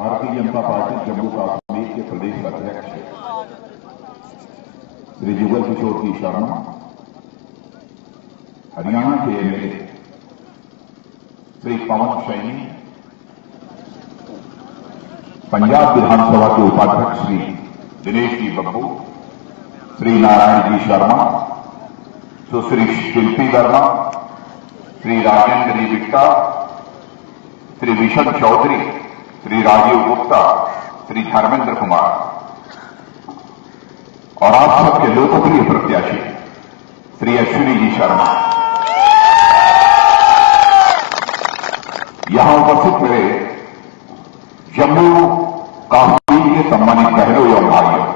Bharatiya Janata party Jammu Kashmir के प्रदेश अध्यक्ष श्री जुगल किशोर की शर्मा, हरियाणा के एमएलए श्री पवन सैनी, पंजाब विधानसभा के उपाध्यक्ष श्री दिनेश जी बब्बू, श्री नारायण जी शर्मा, सुश्री शिल्पी वर्मा, श्री राजेंद्र जी बिट्टा, श्री विशन चौधरी, श्री राजीव गुप्ता, श्री धर्मेंद्र कुमार और आप सबके लोकप्रिय प्रत्याशी श्री अश्विनी जी शर्मा, यहां उपस्थित मेरे जम्मू कश्मीर के सम्मानित बहनों एवं भाइयों,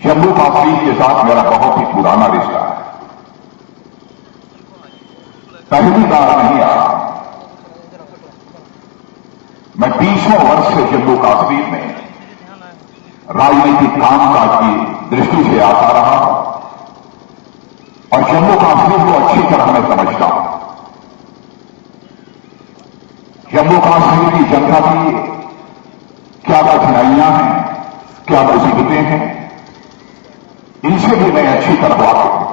जम्मू कश्मीर के साथ मेरा बहुत ही पुराना रिश्ता है। पहली बार नहीं आया, मैं 20 वर्ष से जम्मू कश्मीर में राजनीतिक कामकाज की दृष्टि से आता रहा और जम्मू कश्मीर को अच्छी तरह मैं समझता हूं। जम्मू कश्मीर की जनता की क्या कठिनाइयां हैं, क्या मुसीबतें हैं, इनसे भी मैं अच्छी तरह वाकिफ हूं।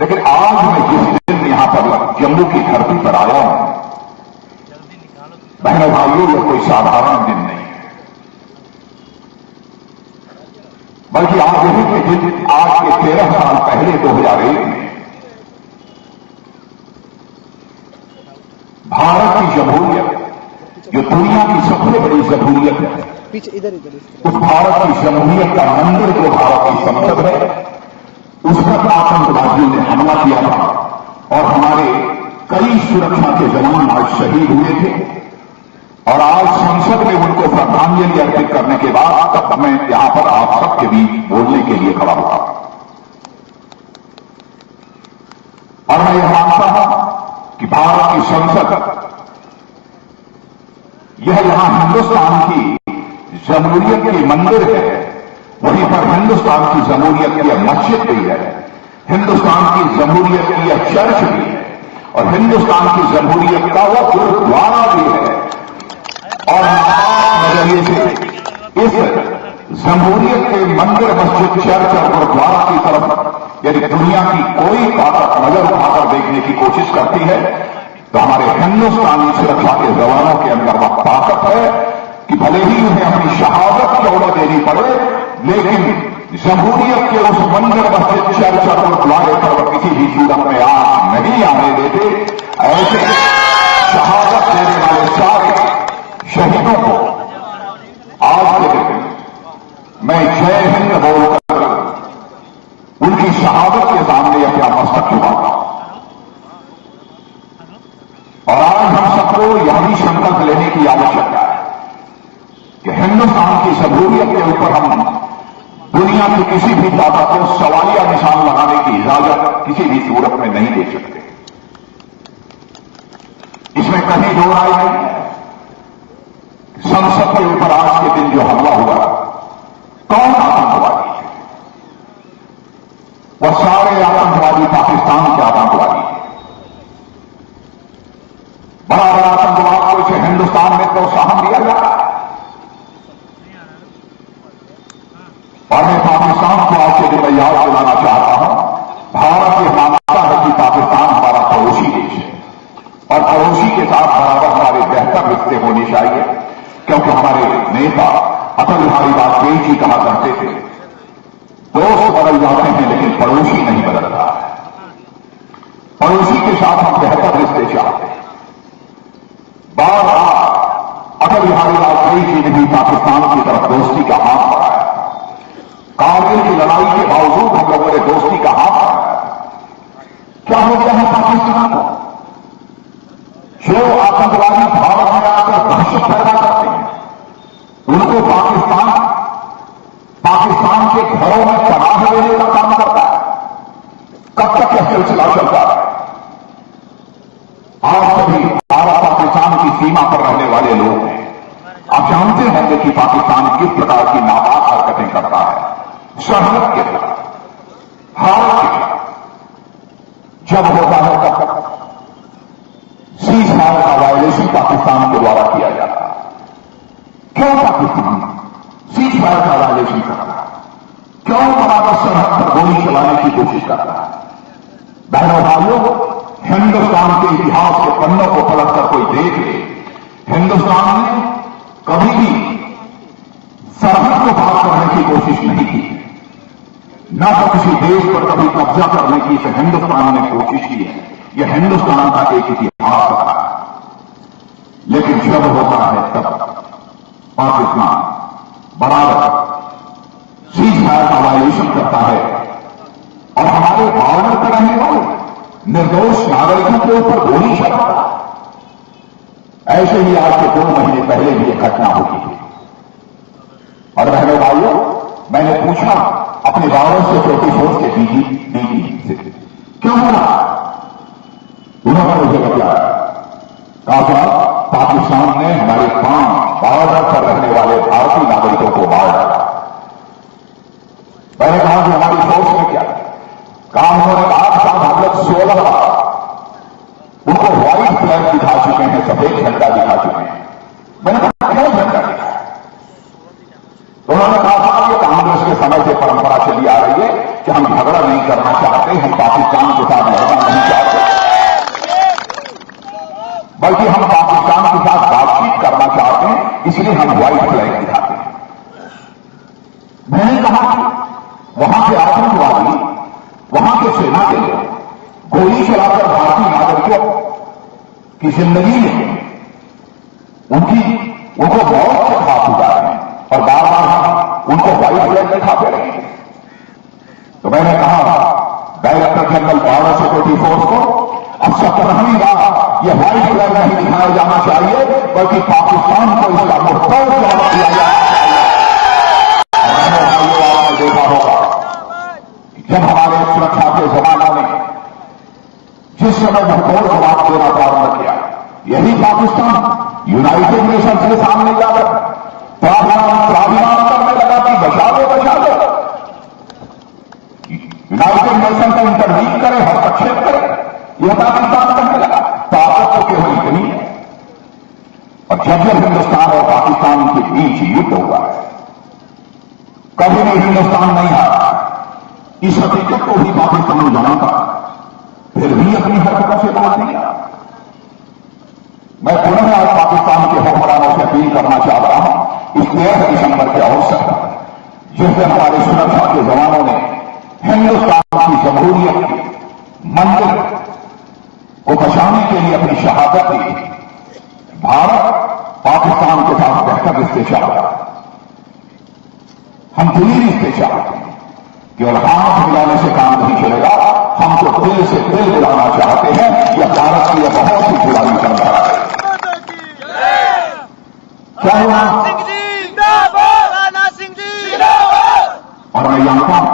लेकिन आज मैं जिस दिन यहां पर जम्मू की धरती पर आया हूं, बहनों भाइयों, यह कोई साधारण दिन नहीं है, बल्कि आज यही के दिन, आज के 13 साल पहले 2001 में भारत की जमहूरियत, जो दुनिया की सबसे बड़ी जमहूरियत है, उस भारत की जमहूरियत का मंदिर जो भारत की संसद है, उस पर आतंकवादियों ने हमला किया था और हमारे कई सुरक्षा के जवान आज शहीद हुए थे। और आज संसद में उनको श्रद्धांजलि अर्पित करने के बाद तब मैं यहां पर आप सबके बीच बोलने के लिए खड़ा हुआ और मैं यह मानता हूं कि भारत की संसद यह यहां हिंदुस्तान की जमहूरियत की मंदिर है, वहीं पर हिंदुस्तान की जमहूरियत की मस्जिद भी है, हिंदुस्तान की जमहूरियत की यह चर्च भी है और हिंदुस्तान की जमहूरियत का वह गुरुद्वारा भी है। और नजरिए से इस जमहूरियत के मंदिर, मस्जिद, चर्च और गुरुद्वारा की तरफ यदि दुनिया की कोई ताकत नजर उठाकर देखने की कोशिश करती है तो हमारे हिंदुस्तानी सुरक्षा के जवानों के अंदर वह ताकत है कि भले ही उन्हें अपनी शहादत दौलत देनी पड़े, लेकिन जमहूरियत के उस मंदिर, मस्जिद, चर्च और गुरुद्वारे पर वह किसी भी सूरत में आग नहीं आने देते। ऐसे शहादत देने वाले सारे शहीदों को आज के दिन मैं जय हिंद बोलकर उनकी शहादत के सामने अपना मस्तक झुकाता हूं। और आज हम सबको यह भी संकल्प लेने की आवश्यकता है कि हिंदुस्तान की जमहूरियत के ऊपर हम दुनिया की किसी भी ताकत को सवालिया निशान लगाने की इजाजत किसी भी सूरत में नहीं दे सकते। इसमें कहीं दो राय नहीं है। संसद के ऊपर आज के दिन जो हमला हुआ, कौन आतंकवादी है? वह सारे आतंकवादी पाकिस्तान के आतंकवादी हैं। बड़ा बड़ा आतंकवाद को इसे हिंदुस्तान में प्रोत्साहन दिया जा रहा है और मैं पाकिस्तान को आज के दिन में याद दिलाना चाहता हूं, भारत ये मानता है कि पाकिस्तान हमारा पड़ोसी देश है और पड़ोसी के साथ बराबर हमारे बेहतर रिश्ते होने चाहिए, क्योंकि हमारे नेता अटल बिहारी वाजपेयी जी कहा करते थे, दोस्त बदल जाते हैं लेकिन पड़ोसी नहीं बदलता है। पड़ोसी के साथ हम बेहतर रिश्ते चाहते हैं बार बार अटल बिहारी वाजपेयी जी ने भी पाकिस्तान की तरफ दोस्ती का हाथ बढ़ाया। कारगिल की लड़ाई के बावजूद हम लोगों ने दोस्ती का हाथ बढ़ाया। क्या हो गया है पाकिस्तान को? जो आतंकवादी भारत में आकर दहशत पैदा करते हैं, उनको पाकिस्तान के घरों में पनाह देने का काम करता है। कब तक यह सिलसिला चलता है? आज सभी भारत पाकिस्तान की सीमा पर रहने वाले लोग हैं। आप जानते होंगे कि पाकिस्तान किस प्रकार की नापाक हरकतें करता है सरहद के खिलाफ, भारत के खिलाफ। जब होता है तब सीज फायर का वायलेशन पाकिस्तान के द्वारा किया जाता है। क्यों पाकिस्तान सीज फायर का वायलेशन कर रहा है? क्यों बराबर सरहद पर गोली चलाने की कोशिश कर रहा है? बहनों भाइयों, हिंदुस्तान के इतिहास के पन्नों को पलटकर कोई देख ले, हिंदुस्तान ने कभी भी सरहद को पार करने की कोशिश नहीं की, न तो किसी देश पर कभी कब्जा करने की इसे हिंदुस्तान ने कोशिश की है। यह हिंदुस्तान का एक इतिहास रहा है। लेकिन जब होता है तब पाकिस्तान बराबर सीज फायर का वायलेशन करता है और हमारे बॉर्डर पर रहने वाले निर्दोष नागरिकों के ऊपर गोली चलाता है। ऐसे ही आज के 2 महीने पहले भी एक घटना होती थी। और बहनों भाइयों, मैंने पूछा अपने गांवों से 24 के डीजी से क्यों होना? उन्होंने मुझे बताया, कहा पाकिस्तान ने हमारे 5 बॉर्डर पर रहने वाले भारतीय नागरिकों को मार डाला। मैंने कहा कि हमारी सोच में क्या काम? उन्होंने कहा हम लोग 16 बार उनको व्हाइट फ्लैग दिखा चुके हैं, सफेद झंडा दिखा चुके हैं। मैंने कहा क्यों झंडा दिखा? तो उन्होंने कहा साहब ये कांग्रेस के समय से परंपरा चली आ रही है कि हम झगड़ा नहीं करना चाहते, हम पाकिस्तान के साथ लड़ना नहीं चाहते, बल्कि हम पाकिस्तान के साथ बातचीत करना चाहते हैं, इसलिए हम व्हाइट फ्लैग दिखाते हैं। मैंने कहा वहां के आतंकवादी, वहां के सेना के लोग गोली चलाकर भारतीय नागरिकों की जिंदगी में उनको मौत के हाथ उठा रहे हैं और बार बार हम उनको व्हाइट फ्लैग दिखाते रहे। तो मैंने कहा director general border security force को अब 17वीं बार यह व्हाइट फ्लैग नहीं दिखाया जाना चाहिए, बल्कि पाकिस्तान को इसका मुस्तैद जवाब दिया जाना चाहिए। आपने देखा होगा जब हमारे सुरक्षा के जमाना में जिस समय भरपूर जवाब देना प्रारंभ किया, यही पाकिस्तान यूनाइटेड नेशंस के सामने जाकर प्राधिकार करने लगा कि बचा लो बचा लो। यूनाइटेड नेशन को इंटरवीन करे, हस्तक्षेप करे, यह पाकिस्तान करने लगा। ताकत तो केवल इतनी है। और जब जब हिंदुस्तान और पाकिस्तान के बीच युद्ध हुआ है, कभी भी हिंदुस्तान नहीं हारा। इस हकीकत को भी पाकिस्तान जानता, फिर भी अपनी हरकतों से बात नहीं किया। मैं पुनः आज पाकिस्तान के हुक्मरानों से अपील करना चाह रहा हूं, इस 13 दिसंबर के अवसर पर, जिस दिन हमारे सुरक्षा के जवानों ने हिंदुस्तान की जमहूरियत के मंदिर को बचाने के लिए अपनी शहादत दी। भारत पाकिस्तान के साथ बेहतर रिश्ते चाहता है, हम दिली रिश्ते चाहते हैं। केवल हाथ मिलाने से काम नहीं चलेगा, हमको दिल से दिल मिलाना चाहते हैं। यह भारत की यह बहुत ही पुरानी परंपरा है। क्या हुआ? और मैं जानता हूं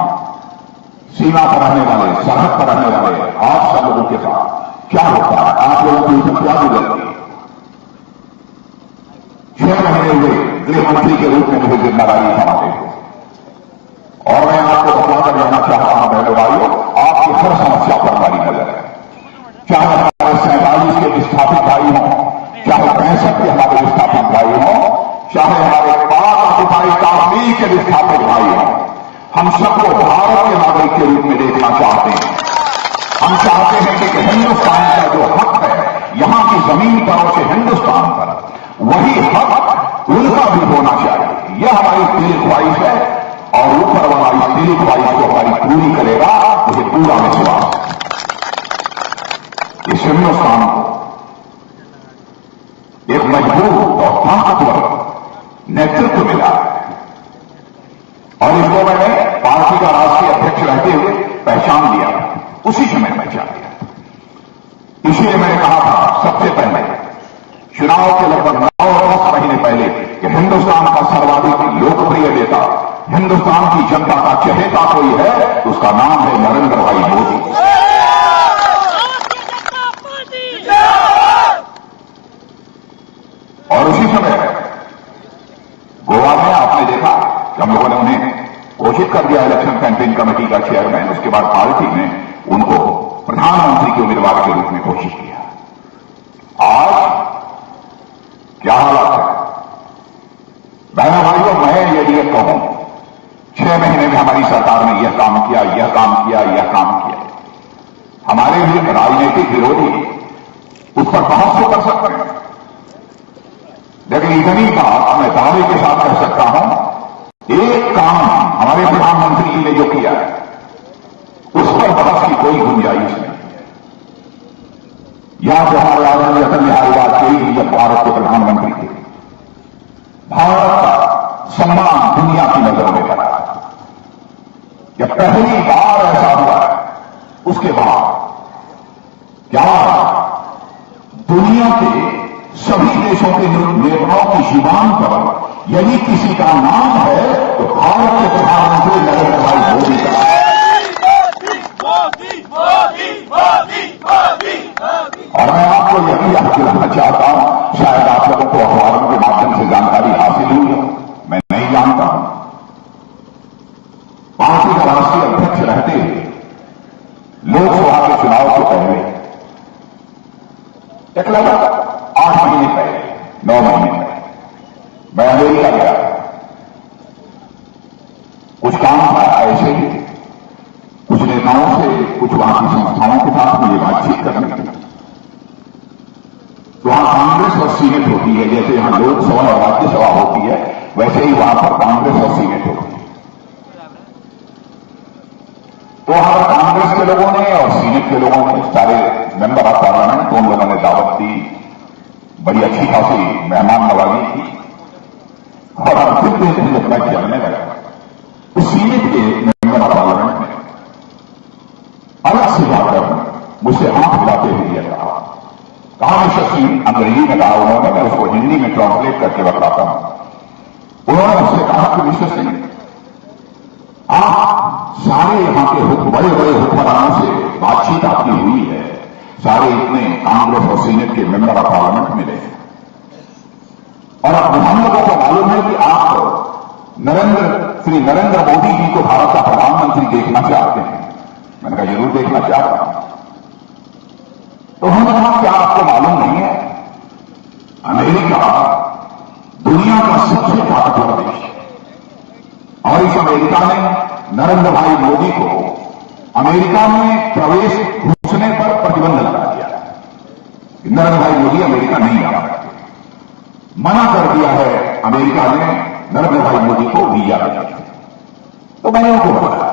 सीमा पर रहने वाले, सरहद पर रहने वाले आप सब लोगों के साथ क्या होता है, आप लोगों की ऊपर क्या गुजरती है। 6 महीने हुए गृह मंत्री के रूप में मुझे जिम्मेदारी संभालते थे और मैं आपको बताकर जाना चाहता हूं बहनों भाइयों, आपकी हर समस्या पर हमारी नजर है। चाहे हमारे 47 के विस्थापित भाई हों, चाहे 65 के हमारे विस्थापित भाई हों, चाहे हमारे पाक ऑक्युपाई कश्मीर के विस्थापित भाई हों, हम सबको भारत के नागरिक के रूप में देखना चाहते हैं। हम चाहते हैं कि हिंदुस्तान का जो हक है यहां की जमीन पर और हिंदुस्तान पर, वही हक उनका भी होना चाहिए। यह हमारी दिली ख्वाहिश है और ऊपर वाला इस दिली ख्वाहिश को हमारी पूरी करेगा, मुझे पूरा विश्वास है। इस हिंदुस्तान को एक मजबूत और ताकतवर नेतृत्व मिला है। और इसको मैंने पार्टी का राष्ट्रीय अध्यक्ष रहते हुए पहचान लिया, उसी समय पहचान लिया। इसलिए मैंने कहा था सबसे पहले चुनाव के लगभग 9-10 महीने पहले कि हिंदुस्तान का सर्वाधिक लोकप्रिय नेता, हिंदुस्तान की जनता का चहेता कोई है तो उसका नाम है नरेंद्र भाई मोदी। और उसी समय गोवा में आपने देखा कि हम लोगों ने उन्हें घोषित कर दिया इलेक्शन कैंपेन कमेटी का चेयरमैन, उसके बाद पार्टी ने उनको प्रधानमंत्री के उम्मीदवार के रूप में घोषित किया। आज क्या हालत है बहनों भाइयों, मैं यदि ये कहूं 6 महीने में हमारी सरकार ने यह काम किया, यह काम किया, यह काम किया, हमारे भी राजनीतिक विरोधी उस पर बहस तो कर सकते हैं, लेकिन इतनी बात मैं दावे के साथ कह सकता हूं, एक काम हमारे प्रधानमंत्री जी ने जो किया है उस पर बहस की कोई गुंजाइश नहीं। यहां जवाहरलाल अटल बिहारी वाजपेयी जी जब भारत के प्रधानमंत्री थे, भारत का सम्मान दुनिया की नजरों में पड़ा। जब पहली बार ऐसा हुआ है, उसके बाद क्या दुनिया के सभी देशों के नेताओं की जुबान पर यदि किसी का नाम है तो भारत के प्रधानमंत्री नरेंद्र भाई मोदी का। और मैं आपको यही याद दिलाना चाहता हूं, शायद आप लोगों को अखबारों के माध्यम से जानकारी हासिल हुई हो, मैं नहीं जानता हूं। पार्टी का राष्ट्रीय अध्यक्ष रहते हुए लोकसभा के चुनाव से पहले एक लगभग 8 महीने पहले, 9 महीने पहले मैं अमेरिका गया। कुछ काम था ऐसे ही, कुछ नेताओं से, कुछ वहां की संस्थाओं के साथ मुझे बातचीत करनी थी। तो वहां कांग्रेस और सीनेट होती है, जैसे यहां लोकसभा और राज्यसभा होती है, वैसे ही वहां पर कांग्रेस और सीनेट होती है। तो वहां पर कांग्रेस के लोगों ने और सीनेट के लोगों ने, सारे मेंबर ऑफ पार्लियामेंट, तो उन लोगों ने दावत दी, बड़ी अच्छी खासी मेहमान नवाजी की। और अंतिम दिन जब मैं चलने लगा तो सीनेट के मेंबर ऑफ पार्लियामेंट ने अलग से जाकर मुझसे हाथ मिलाते हुए कहा, शशि अंग्रेजी में कहा उन्होंने, मैं उसको हिंदी में ट्रांसलेट करके बताता हूं। उन्होंने मुझसे कहा कि मिस्टर सिंह, आप सारे यहां के बड़े बड़े हुक्मरानों से बातचीत आपकी हुई है, सारे इतने कांग्रेस और सीनेट के मेंबर ऑफ पार्लियामेंट मिले, और अब हम लोगों को मालूम है कि आप श्री नरेंद्र मोदी जी को भारत का प्रधानमंत्री देखना चाहते हैं। मैंने कहा जरूर देखना चाहता हूं। तो उन्होंने कहा क्या आपको मालूम नहीं है, अमेरिका दुनिया का सबसे ताकतवर देश है, और इस अमेरिका ने नरेंद्र भाई मोदी को अमेरिका में प्रवेश घुसने पर प्रतिबंध लगा दिया है। नरेंद्र भाई मोदी अमेरिका नहीं आ सकते, मना कर दिया है अमेरिका ने नरेंद्र भाई मोदी को वीजा दिया। तो मैंने उनको बताया,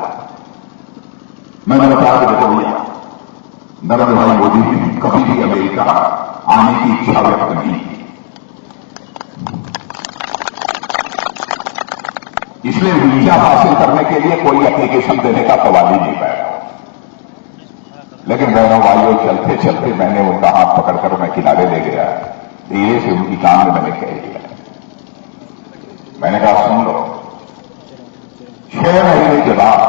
मैंने बताया कि देखो भैया, नरेंद्र भाई मोदी ने कभी भी अमेरिका आने की इच्छा व्यक्त नहीं की, इसलिए वीजा हासिल करने के लिए कोई एप्लीकेशन देने का सवाल ही नहीं पाया। लेकिन बहनों भाइयों, चलते चलते मैंने उनका हाथ पकड़कर मैं किनारे ले गया, धीरे से उनकी कान में मैंने कह दिया, मैंने कहा सुन लो, 6 महीने के बाद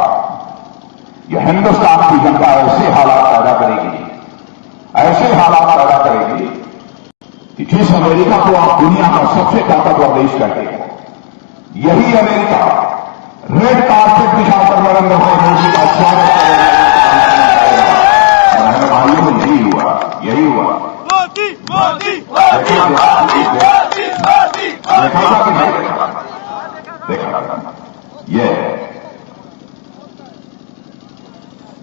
यह हिंदुस्तान की जनता ऐसे हालात पैदा करेगी, ऐसे हालात पैदा करेगी कि जिस अमेरिका को आप दुनिया का सबसे ताकतवर देश कहते हैं, यही अमेरिका रेड कार्पेट बिछाकर नरेंद्र भाई मोदी का स्वागत करेगा। भाइयों में यही हुआ, यही हुआ। मोदी मोदी देखा ये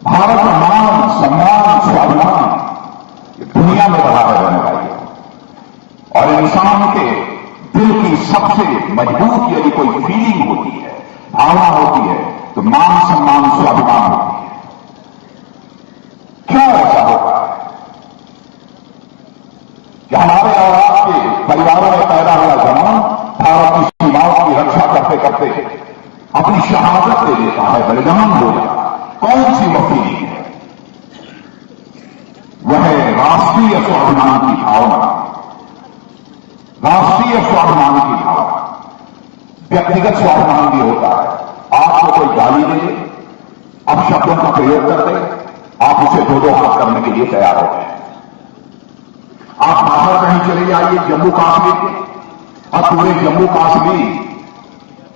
भारत का मान, सम्मान, स्वाभिमान दुनिया में बढ़ा है रहने वाली, और इंसान के दिल की सबसे मजबूत यदि कोई फीलिंग होती है, भावना होती है, तो मान, सम्मान, स्वाभिमान होती है। क्यों ऐसा होता है कि हमारे और आपके परिवारों स्वाभिमान की भावना, व्यक्तिगत स्वाभिमान भी होता है। आपको कोई गाली दे दे, अपशब्दों का प्रयोग कर दे, आप उसे दो दो हाथ करने के लिए तैयार हो गए। आप बाहर कहीं चले जाइए जम्मू कश्मीर के, और पूरे जम्मू कश्मीर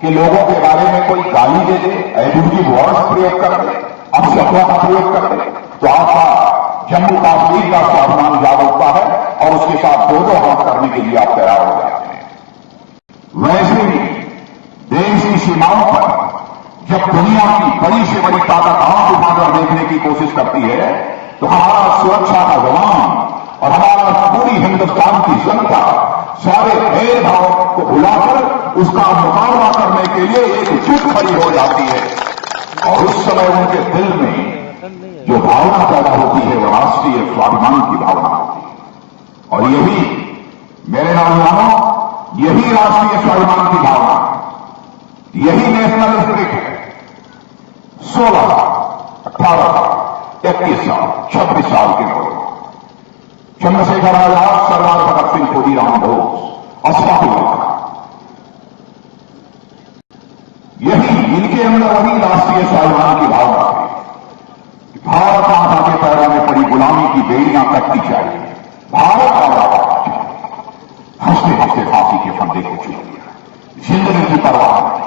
के लोगों के बारे में कोई गाली दे दे, एब्यूजिव वर्ड्स प्रयोग कर दे, अपशब्दों का प्रयोग कर दे, तो आपका जम्मू कश्मीर का स्वाभिमान जाग उठता है और उसके साथ दो दो हाथ करने के लिए आप तैयार हो जाते हैं। वैसे ही देश की सीमाओं पर जब दुनिया की बड़ी से बड़ी ताकत आंख उठाकर देखने की कोशिश करती है, तो हमारा सुरक्षा का जवान और हमारा पूरी हिंदुस्तान की जनता सारे भेदभाव को भुलाकर उसका मुकाबला करने के लिए एकजुट खड़ी हो जाती है। और उस समय उनके दिल में जो भावना पैदा होती है वो राष्ट्रीय स्वाभिमान की भावना होती है। और यही मेरे नौजवानों, यही राष्ट्रीय स्वाभिमान की भावना, यही नेशनल स्पिरिट है। 16 साल, 18 साल, 21 साल, 26 साल के लोग, चंद्रशेखर आजाद, सरदार भगत सिंह, खुदीराम बोस, अशफाक उल्लाह, यही इनके अंदर वही राष्ट्रीय स्वाभिमान की भावना थी। भारत माता के पैरों में पड़ी गुलामी की बेड़ियां कटनी चाहिए, भारत आजाद होना चाहिए। हंसते हंसते फांसी के फंदे को छू लिया, जिंदगी की परवाह नहीं।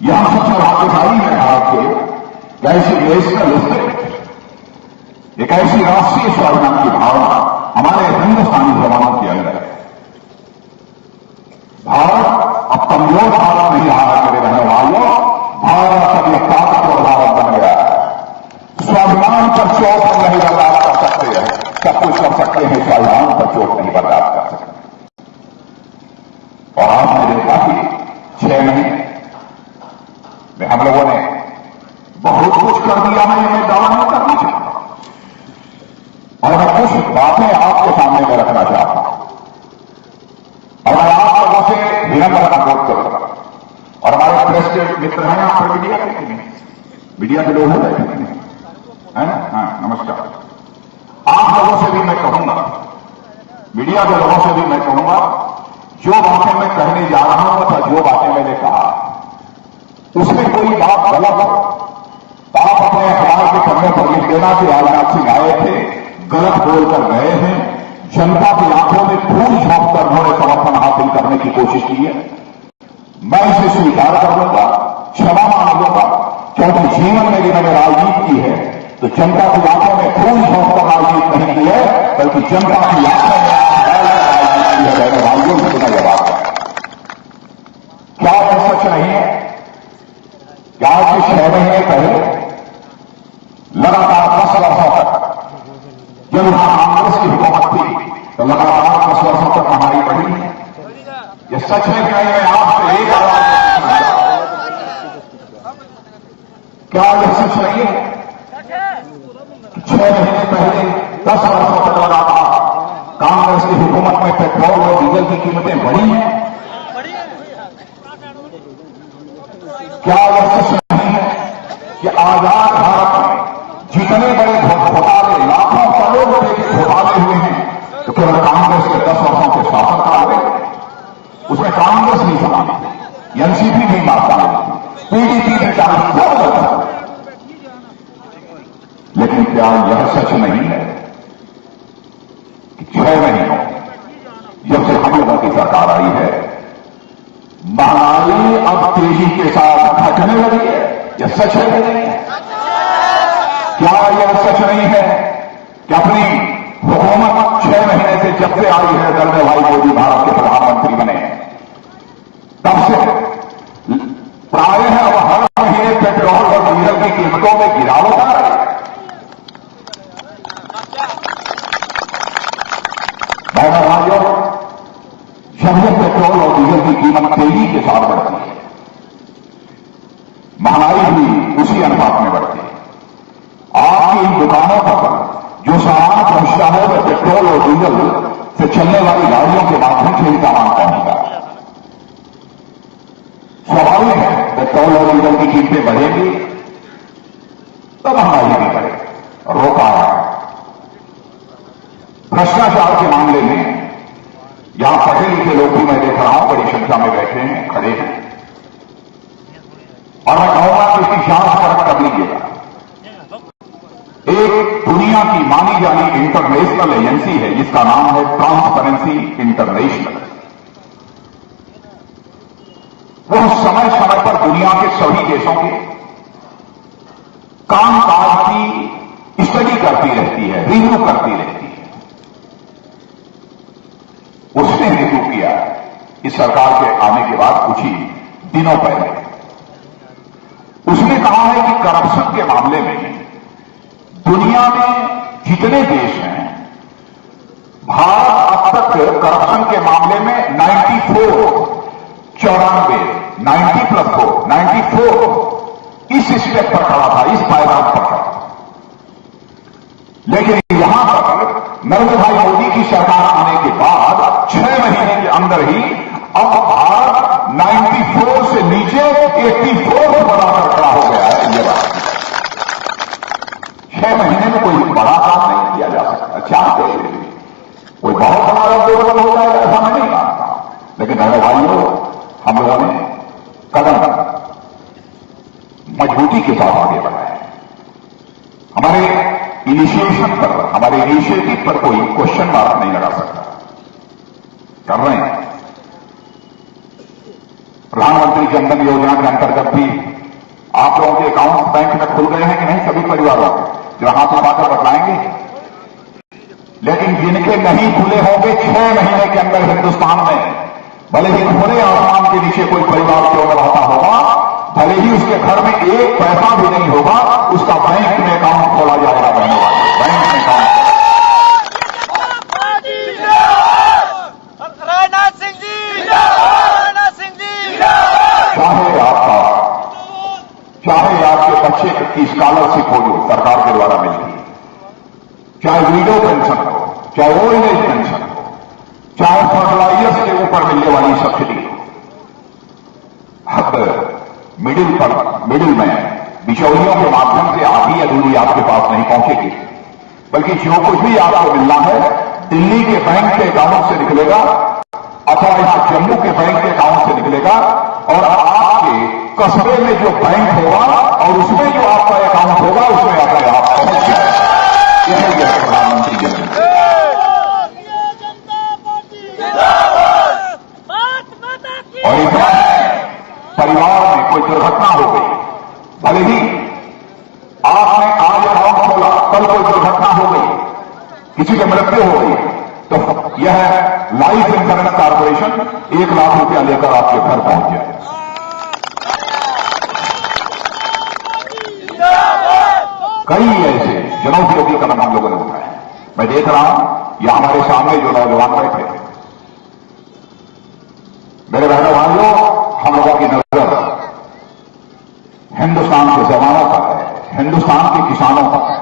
यह सबसे भाग्यशाली है भारत के ऐसी नेशनल स्पिरिट, एक ऐसी राष्ट्रीय स्वाभिमान की भावना हमारे हिंदुस्तानी जवानों के अंदर है। भारत अब कमजोर भारत नहीं रहा है मेरे रहने वालों, भारत अब एक ताकतवर भारत बन गया है। स्वाभिमान पर चोट हम नहीं बर्दाश्त कर सकते हैं, सब कुछ कर सकते हैं, स्वाभिमान पर चोट नहीं बर्दाश्त कर सकते। और आपने देखा कि 6 महीने में हम लोगों ने बहुत कुछ कर दिया है, ये मैं दावा नहीं करना चाहता। और मैं कुछ बातें आपके सामने में रखना चाहता हूं, और मैं आप लोगों से विनम्र अनुरोध करूंगा। और हमारे प्रेस के मित्र हैं, आप मीडिया के नहीं, मीडिया के लोग हैं ना? हाँ, नमस्कार। आप लोगों से भी मैं कहूंगा, मीडिया के लोगों से भी मैं कहूंगा, जो बातें मैं कहने जा रहा हूं तथा जो बातें मैंने कहा उसमें कोई बात गलत हो तो आप अपने अखबार के पन्ने पर लिख देना कि राजनाथ सिंह आए थे, गलत बोलकर गए हैं, जनता की आंखों में फूल झोंक कर उन्होंने समर्थन हासिल करने की कोशिश की है। मैं इसे स्वीकार कर लूंगा, क्षमा मांग लूंगा, क्योंकि जीवन में भी मैंने राजनीति की है तो जनता की आंखों में फूल झोंक कर राजनीति नहीं की है, बल्कि जनता की आंखों में राजनीति है। मैंने भाइयों से सुना यह बात है, क्या यह सच नहीं है? क्या आज से 6 महीने पहले लगातार 10 वर्षों तक जब वहां कांग्रेस की हुकूमत थी तो लगातार 10 वर्षों तक हमारी बढ़ी है? यह सच है कि नहीं? मैं आपसे एक आवाज, क्या यह सच नहीं है? 6 महीने पहले 10 वर्षों तक लगातार कांग्रेस की हुकूमत में पेट्रोल और डीजल की कीमतें बढ़ी हैं? क्या यह सच नहीं है कि आजाद भारत में जितने बड़े घोटाले, लाखों करोड़ रुपए के घोटाले हुए हैं तो केवल कांग्रेस के 10 वर्षों के शासनकाल में? उसमें कांग्रेस नहीं संभाली, एनसीपी नहीं मारता, पीडीपी भी 40 साल। लेकिन क्या यह सच नहीं है कि 6 महीनों जब से हम लोगों की सरकार आई है महंगाई अब तेजी के साथ घटने लगी है? यह सच है कि नहीं? क्या यह सच नहीं है कि अपनी हुकूमत 6 महीने से जब से आई है, नरेंद्र भाई मोदी भारत के प्रधानमंत्री बने तब से प्रायः अब हर महीने पेट्रोल और डीजल की कीमतों में गिरावट आ रही है। बहनों भाइयों, जब यह पेट्रोल और डीजल की कीमत तेजी के साथ बढ़ती है, महंगाई भी उसी अनुपात में बढ़ती है। आपकी इन दुकानों पर जो सामान पहुंचता है वह पेट्रोल और डीजल से चलने वाली गाड़ियों के माध्यम से ही सामान पहुंचता है। स्वाभाविक है, पेट्रोल और डीजल की कीमतें बढ़ेगी तो महंगाई भी बढ़ेगी। रोका है भ्रष्टाचार के मामले में यहां पढ़े लिखे लोग भी मैं देख रहा हूं बड़ी संख्या में बैठे हैं, खड़े हैं, और मैं कहूंगा कि इसकी जांच परख कर लीजिएगा। एक दुनिया की मानी जानी इंटरनेशनल एजेंसी है जिसका नाम है ट्रांसपेरेंसी इंटरनेशनल। वह समय समय पर दुनिया के सभी देशों के कामकाज की स्टडी करती रहती है, रिव्यू करती रहती है। उसने रिव्यू किया इस सरकार के आने के बाद कुछ ही दिनों पहले। उसने कहा है कि करप्शन के मामले में दुनिया में जितने देश हैं, भारत अब तक करप्शन के मामले में 94 इस स्टेप पर खड़ा था, इस पायदान पर खड़ा था। लेकिन यहां पर नरेंद्र भाई मोदी की सरकार आने के बाद 6 महीने के अंदर ही अब भारत 94 से नीचे 84 पर बराबर खड़ा हो गया है। ये बात 6 महीने में कोई बड़ा काम नहीं किया जा सकता। चाहते कोई बहुत बड़ा डेवलप हो जाएगा ऐसा मैं नहीं मानता, लेकिन मेरे भाइयों, हम लोगों ने कदम मजबूती के साथ आगे बढ़ाया। हमारे इनिशिएशन पर, हमारे इनिशिएटिव पर कोई क्वेश्चन मार्क नहीं लगा सकता। कर रहे हैं। प्रधानमंत्री जनधन योजना के अंतर्गत भी आप लोगों के अकाउंट बैंक में खुल गए हैं कि नहीं? सभी परिवारों के जो हाथ लगाकर बतलाएंगे। लेकिन जिनके नहीं खुले होंगे 6 महीने के अंदर हिंदुस्तान में, भले ही खुले आसमान के नीचे कोई परिवार क्यों न रहता होगा, भले ही उसके घर में एक पैसा भी नहीं होगा, उसका बैंक में अकाउंट खोला जाएगा। बहनों वाले, बैंक में अकाउंट। राजनाथ सिंह जी, राजनाथ सिंह जी। चाहे आपके बच्चे की स्कॉलरशिप हो जो सरकार के द्वारा मिलती है, चाहे विडो पेंशन हो, चाहे ओल्ड एज पेंशन हो, चाहे फर्टिलाइजर्स के ऊपर मिलने वाली सब्सिडी हो, अब मिडिल में बिचौलियों के माध्यम से आधी अधूरी आपके पास नहीं पहुंचेगी, बल्कि जो कुछ भी आपको मिलना है दिल्ली के बैंक के अकाउंट से निकलेगा अथवा यहां जम्मू के बैंक के अकाउंट से निकलेगा, और आपके कस्बे में जो बैंक होगा और उसमें जो आपका अकाउंट होगा उसमें अपने आप पहुंच जाएगा। यही है प्रधानमंत्री जनधन। और इतना परिवार में कोई दुर्घटना हो गई, भले ही आपने आज अकाउंट खोला, कल कोई दुर्घटना हो गई, किसी की मृत्यु हो गई, तो यह लाइफ इंश्योरेंस कॉर्पोरेशन 1 लाख रुपया लेकर आपके घर पहुंच जाए। कई ऐसे जनौपयोगी कदम हम लोगों ने उठाए। मैं देख रहा हूं यह हमारे सामने जो नौजवान बैठे थे, मेरे बहनों भाइयों, हम लोगों की नजर हिंदुस्तान के जवानों पर है, हिंदुस्तान के किसानों पर है।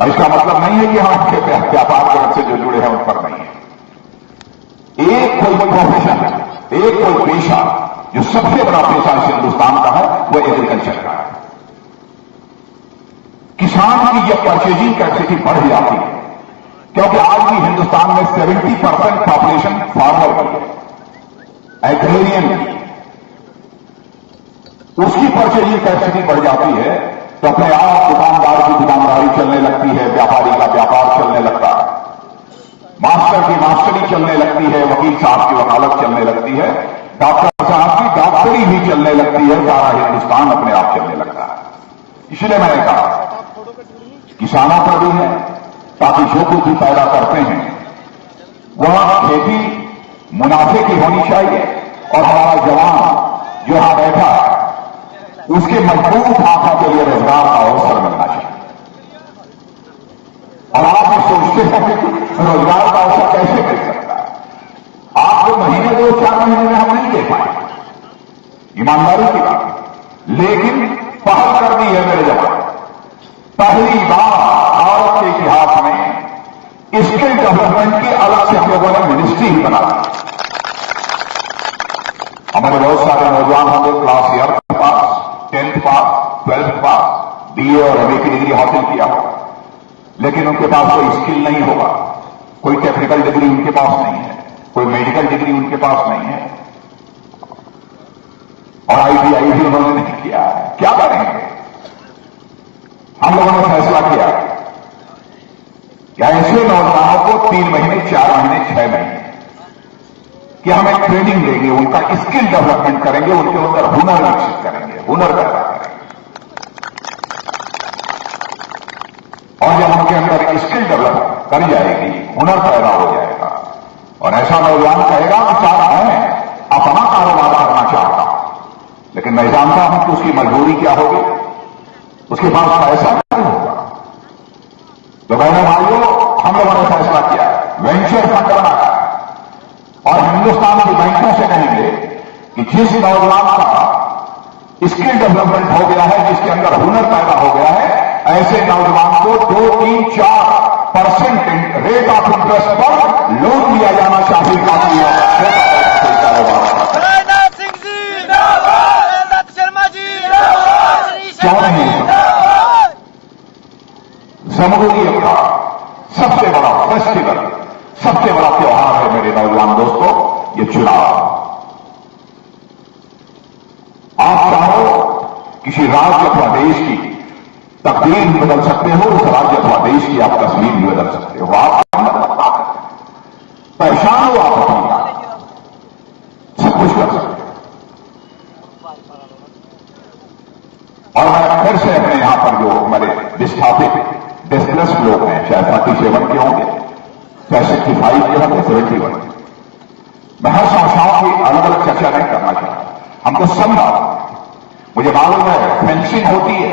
और इसका मतलब नहीं है कि हम आपके व्यापार जगत से जो जुड़े हैं उन पर नहीं है। एक कोई प्रोफेशन, एक कोई पेशा जो सबसे बड़ा पेशा इस हिंदुस्तान का है वो एग्रीकल्चर का है। किसान की जब परचेजिंग कैपेसिटी बढ़ जाती है, क्योंकि आज भी हिंदुस्तान में 70% पॉपुलेशन फार्मर की है, एग्रेरियन की, उसकी परचेजिंग कैपेसिटी बढ़ जाती है तो अपने आप दुकानदार की दुकानदारी चलने लगती है, व्यापारी का व्यापार चलने लगता है, मास्टर की मास्टरी चलने लगती है, वकील साहब की वकालत चलने लगती है, डॉक्टर साहब की डॉक्टरी भी चलने लगती है, सारा हिंदुस्तान अपने आप चलने लगता है। इसलिए मैंने कहा किसानों पर भी है, ताकि जो कुछ भी पैदा करते हैं वह खेती मुनाफे की होनी चाहिए, और हमारा जवान जो यहां बैठा उसके मजबूत हाथों के लिए रोजगार का अवसर मिलना चाहिए। और आप ये सोचते हैं कि रोजगार का अवसर कैसे मिल सकता है? आपको महीने 2-4 महीने में हम नहीं दे पाए, ईमानदारी की बात, लेकिन पहल कर दी है मेरे जवान। पहली बार भारत के इतिहास में स्किल डेवलपमेंट की अलग से हम लोगों ने मिनिस्ट्री ही बना दी। हमारे बहुत सारे नौजवान होंगे क्लास ईयर पास, 10th पास, 12th पास, BA और MA की डिग्री हासिल किया होगा, लेकिन उनके पास कोई स्किल नहीं होगा, कोई टेक्निकल डिग्री उनके पास नहीं है, कोई मेडिकल डिग्री उनके पास नहीं है, और आईटीआई भी उन्होंने नहीं किया है। क्या करेंगे? हम लोगों ने फैसला किया कि ऐसे नौजवानों को 3 महीने, 4 महीने, 6 महीने कि हम एक ट्रेनिंग देंगे, उनका स्किल डेवलपमेंट करेंगे, उनके अंदर हुनर विकसित करेंगे, हुनर पैदा करेंगे। और जब उनके अंदर स्किल डेवलप करी जाएगी, हुनर पैदा हो जाएगा, और ऐसा नौजवान कहेगा कि साहब मैं अपना कारोबार करना चाहता हूं, लेकिन मैं जानता हूं कि उसकी मजबूरी क्या होगी, उसके पास पैसा नहीं होगा। तो बहनों भाइयों, हम लोगों ने फैसला किया, वेंचर फंड बनाया और हिंदुस्तान की बैंकों से कहेंगे कि जिस नौजवान का स्किल डेवलपमेंट हो गया है, जिसके अंदर हुनर पैदा हो गया है, ऐसे नौजवान को 2, 3, 4% रेट ऑफ इंटरेस्ट पर लोन दिया जाना चाहिए ताकि राजनाथ सिंह जी, दत्त शर्मा जी, क्यों नहीं? जमहूरियत का सबसे बड़ा फेस्टिवल, सबसे बड़ा त्योहार है मेरे नौजवान दोस्तों, ये चुनाव। आप चाहो किसी राज्य अथवा देश की तकदीर भी बदल सकते हो, उस राज्य अथवा देश की आप तस्वीर भी बदल सकते हो। आप पहचान हो, आप अपनी सब कुछ कर सकते हो। और मैं फिर से अपने यहां पर जो हमारे विस्थापित डिस्प्लेस्ड लोग हैं, चाहे 37 के होंगे, चाहे 65 के होंगे, 71, मैं हर समस्याओं की अलग अलग चर्चा नहीं करना चाहता। हमको समझा, मुझे मालूम है फेंसिंग होती है,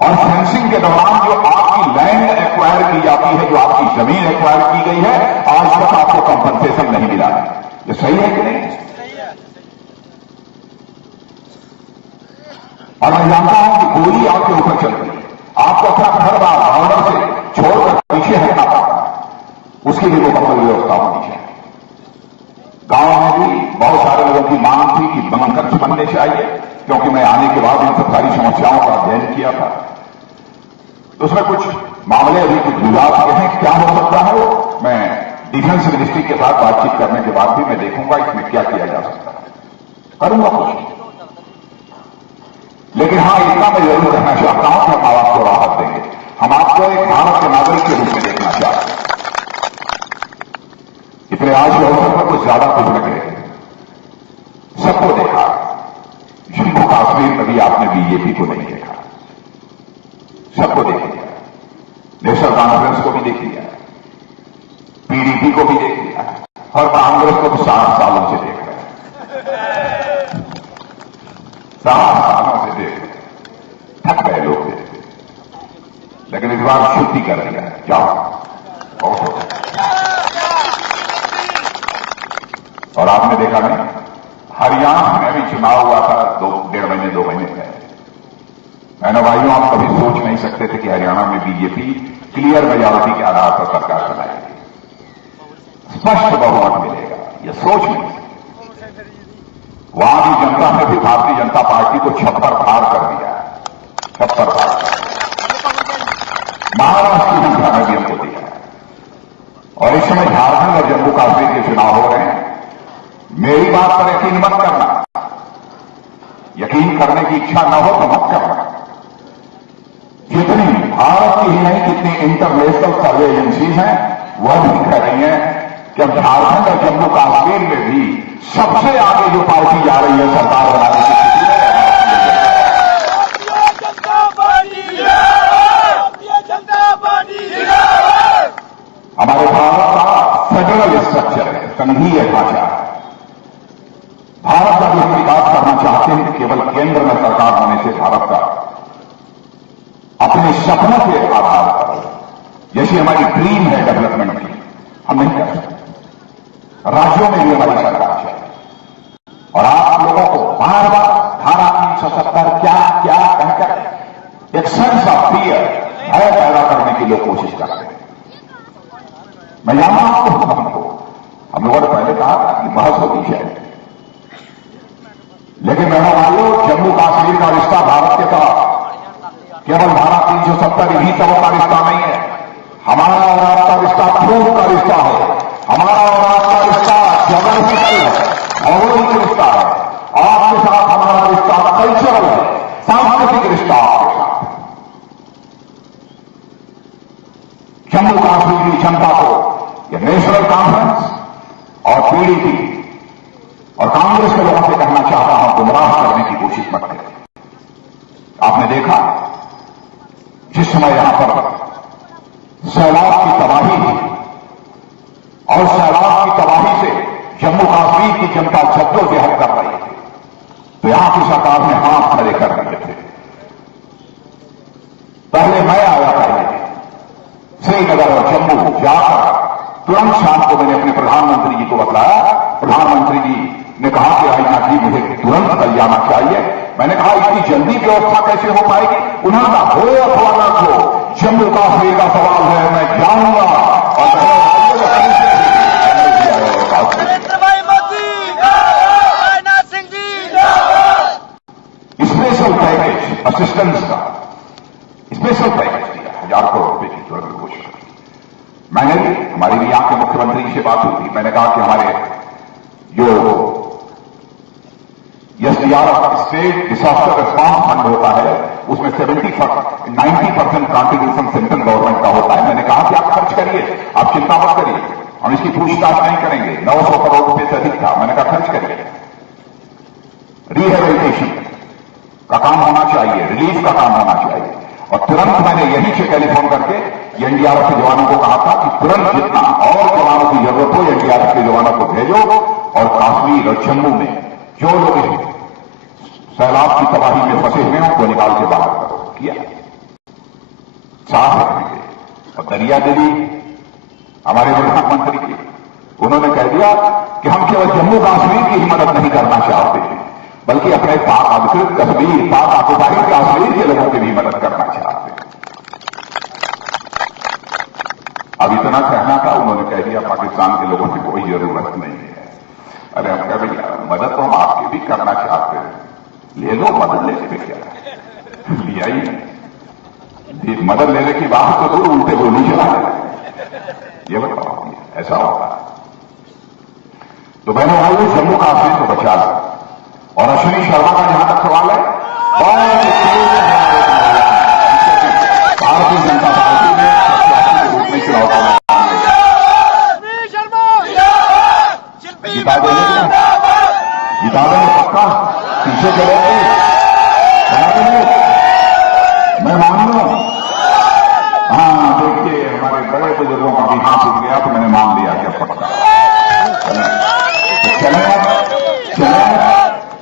और फेंसिंग के दौरान जो आपकी लैंड एक्वायर की जाती है, जो आपकी जमीन एक्वायर की गई है, आज तक आपको कंपनसेशन नहीं मिला है। ये सही है कि नहीं? और मैं जानता हूं कि गोली आपके ऊपर चल रही है, आपको अपना घर बार ऑर्डर से छोड़कर पीछे हटना पड़ता है, उसकी भी मुकम्मल व्यवस्था होनी चाहिए। गांव में भी बहुत सारे लोगों की मांग थी कि बंकर्स बनने चाहिए, क्योंकि मैं आने के बाद इन सब सारी समस्याओं का अध्ययन किया था। तो उसमें कुछ मामले अभी कुछ विवाद के हैं, क्या हो सकता है वो मैं डिफेंस मिनिस्ट्री के साथ बातचीत करने के बाद भी मैं देखूंगा इसमें क्या किया जा सकता है, करूंगा कुछ। लेकिन हाँ, इतना मैं जरूर कहना चाहता हूं कि हम आपको राहत देंगे, हम आपको एक भारत के नागरिक के रूप में देखना चाहते हैं। इसलिए आज के अवसर पर कुछ ज्यादा कुछ लगे, सबको देखा, जम्मू कश्मीर में भी आपने बीजेपी को नहीं देखा, सबको देख लिया, नेशनल कॉन्फ्रेंस को भी देख लिया, पीडीपी को भी देख लिया, और कांग्रेस को तो 60 सालों से देख रहे हैं, 60 सालों से देख रहे, थक गए लोग देखते, लेकिन इस बार छुट्टी कर दिया, जाओ बहुत हो गया। और आपने देखा नहीं, हरियाणा में भी चुनाव हुआ था 1.5 महीने 2 महीने पहले। मैंने भाइयों, आप कभी सोच नहीं सकते थे कि हरियाणा में बीजेपी क्लियर मेजॉरिटी के आधार पर सरकार चलाएगी, स्पष्ट बहुमत मिलेगा, यह सोच नहीं सकते। वहां भी जनता ने भी भारतीय जनता पार्टी को छप्पर फाड़ कर दिया है, छप्पर फाड़। महाराष्ट्र की संख्या में भी हमको दिया है, और इस समय झारखंड और जम्मू कश्मीर के चुनाव हो रहे हैं। मेरी बात पर यकीन मत करना, यकीन करने की इच्छा न हो तो मत करना। जितनी भारत की ही नहीं, जितनी इंटरनेशनल सर्वे एजेंसीज हैं, वह भी कह रही हैं कि अब झारखंड और जम्मू कश्मीर में भी सबसे आगे जो पार्टी जा रही है सरकार बनाने की स्थिति में, हमारे भारत का फेडरल स्ट्रक्चर है, संघीय ढांचा है। भारत का जो हम विकास करना चाहते हैं, केवल केंद्र में सरकार होने से भारत का अपने सपनों के आधार पर, जैसी हमारी ड्रीम है डेवलपमेंट की, हम नहीं कर सकते। राज्यों में भी हमारी सरकार चाहिए, और आप लोगों को बार बार धारा 370 क्या क्या कहकर एक सेंस ऑफ फियर, भय पैदा करने की लोग कोशिश करते हैं। मैं जानता हूं, हम लोगों ने पहले कहा था कि बहस होनी चाहिए, लेकिन मेरा भाइयों, जम्मू कश्मीर का रिश्ता भारत के साथ केवल धारा 370 ही तक का रिश्ता नहीं है, हमारा और आपका रिश्ता खूब ये नेशनल कॉन्फ्रेंस और पीडीपी और कांग्रेस के लोगों से कहना चाहता हूं, गुमराह करने की कोशिश मत करें। आपने देखा जिस समय यहां पर सैलाब की तबाही थी और सैलाब की तबाही से जम्मू कश्मीर की जनता जद्दोजहद कर रही थी, तो यहां की सरकार ने हाथ खड़े कर दिए थे। पहले मैं आया पहले श्रीनगर और जम्मू जाकर तुरंत शाम को मैंने अपने प्रधानमंत्री जी को बतलाया। प्रधानमंत्री जी ने कहा कि राजनाथ जी मुझे तुरंत कल जाना चाहिए। मैंने कहा इतनी जल्दी व्यवस्था कैसे हो पाएगी? उन्होंने कहा हो अथवा न हो, जम्मू कश्मीर का सवाल है, मैं जाऊंगा। और नरेंद्र भाई Modi, Rajnath Singh ji, special package assistance का स्पेशल पैकेज दिया 1000 करोड़ रुपए की तुरंत घोषणा। मैंने भी हमारी भी यहां के मुख्यमंत्री से बात हुई थी। मैंने कहा कि हमारे जो SDRF state disaster response fund होता है उसमें 90% कॉन्ट्रीब्यूशन सेंट्रल गवर्नमेंट का होता है। मैंने कहा कि आप खर्च करिए, आप चिंता मत करिए, हम इसकी पूछताछ नहीं करेंगे। 900 करोड़ रुपए से अधिक था। मैंने कहा खर्च करिए, रिहेबिलिटेशन का काम होना चाहिए, रिलीफ का काम होना चाहिए। और तुरंत मैंने यहीं से टेलीफोन करके एनडीआरएफ के जवानों को कहा था कि तुरंत जितना और जवानों की जरूरत हो एनडीआरएफ के जवानों को भेजो और कश्मीर और जम्मू में जो लोग सैलाब की तबाही में फंसे हुए हैं उनको निकाल के बाहर करो। किया साफ रखेंगे। और दरिया देवी हमारे प्रधानमंत्री की उन्होंने कह दिया कि हम केवल जम्मू कश्मीर की ही मदद नहीं करना चाहते हैं बल्कि अपने पाक अधिकृत कश्मीर, पाक ऑक्युपाइड कश्मीर के लोगों की भी मदद करना चाहते हैं। अब इतना कहना था, उन्होंने कह दिया पाकिस्तान के लोगों की कोई जरूरत नहीं है। अरे हम कह भैया मदद तो हम आपकी भी करना चाहते हैं, ले लो मदद लेने में क्या है, लिया ही नहीं। मदद लेने की बात तो दूर उल्टे गोली चला ये बताओ ऐसा होता है। तो बहनों भाइयों जम्मू कश्मीर को बचा लो। और अश्विनी शर्मा का जहां तक सवाल है, भारतीय जनता पार्टी ने प्रत्याशी के रूप में चुनाव करना जिता देंगे पक्का, पीछे चले